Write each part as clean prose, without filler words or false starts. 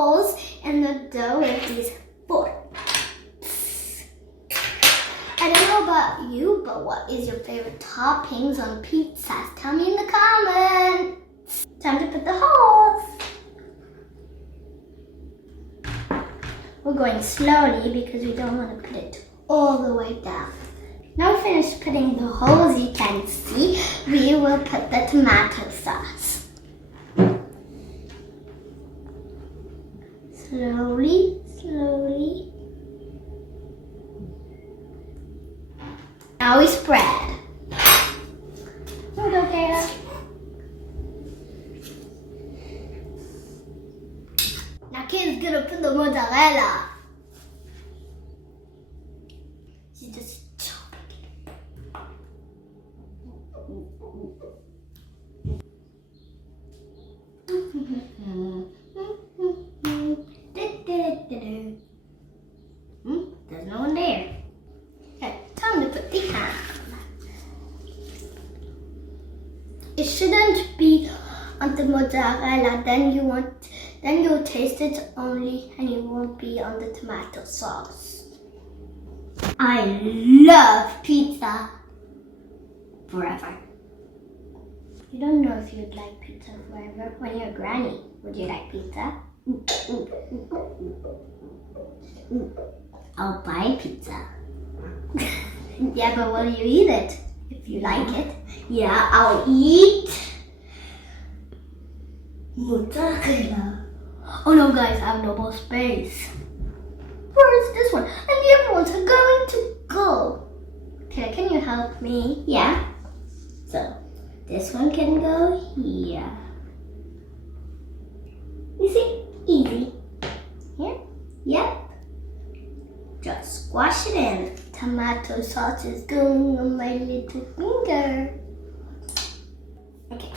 holes in the dough with these forks. I don't know about you, but what is your favorite toppings on pizzas? Tell me in the comments. Time to put the holes. We're going slowly because we don't want to put it all the way down. Now we finished putting the holes, you can see, we will put the tomato sauce. Slowly, slowly. Now we spread. Here we go, Kayla. Now Kayla's gonna put the mozzarella. She's just there's no one there. Okay, time to put the ham. It shouldn't be on the mozzarella, then you'll taste it only and it won't be on the tomato sauce. I love pizza forever. You don't know if you'd like pizza forever. When you're a granny, would you like pizza? I'll buy pizza. Yeah, but will you eat it? If you like it. Yeah, I'll eat mozzarella. Oh no, guys, I have no more space. Where is this one? And the other ones are going to go. Okay, can you help me? Yeah. So, this one can go here. You see? Easy. Here? Yep. Just squash it in. Tomato sauce is going on my little finger. Okay.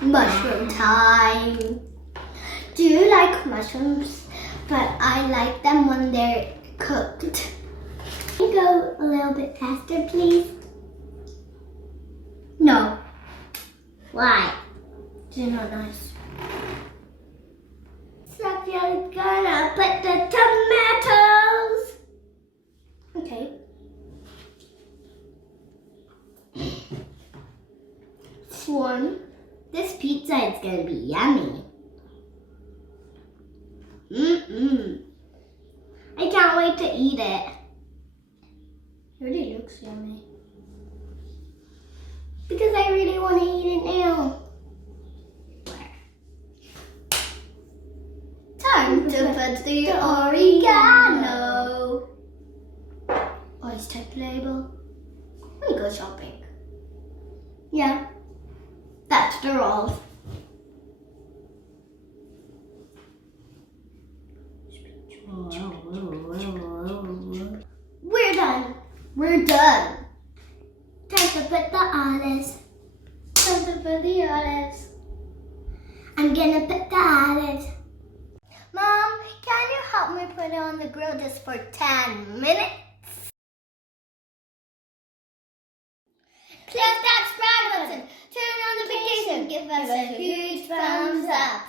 Mushroom time. Do you like mushrooms? But I like them when they're cooked. Can you go a little bit faster, please? No. Why? They're not nice. Safiya's gonna put the tomatoes. Okay. One. This pizza is gonna be yummy. I can't wait to eat it. It really looks yummy. Because I really want to eat it now. Time to put the oregano. Always check the label. When you go shopping. Yeah, that's the rolls. We're done. We're done. Time to put the olives. Time to put the olives. I'm gonna put the olives. Mom, can you help me put it on the grill just for 10 minutes? Click that subscribe button. Turn on notifications. Give us a huge thumbs up.